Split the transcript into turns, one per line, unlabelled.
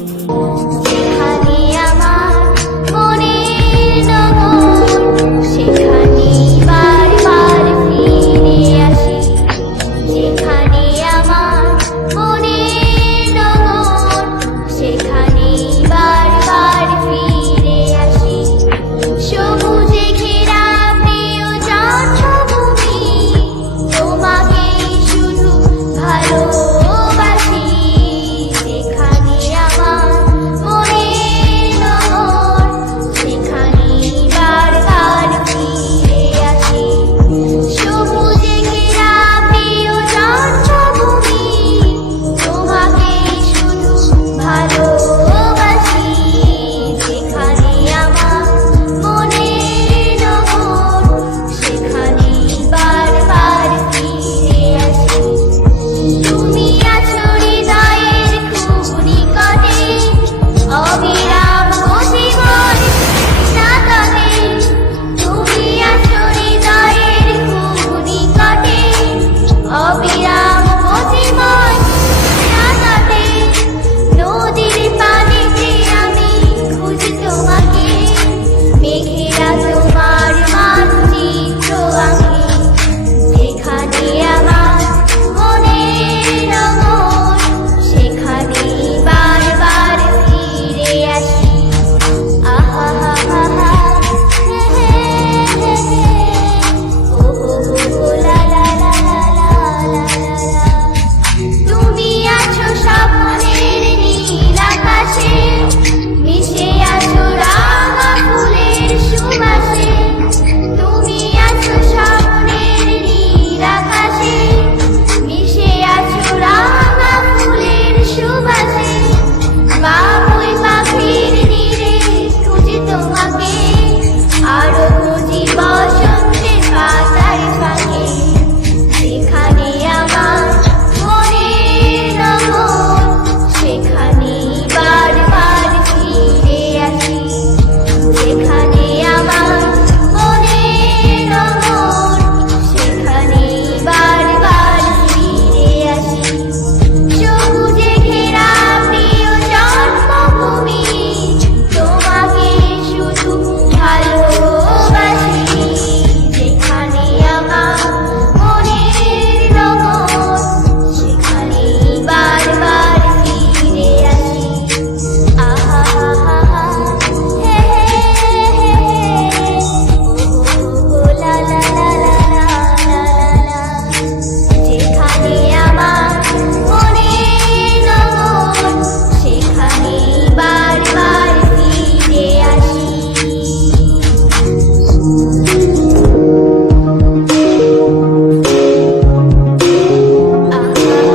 Oh.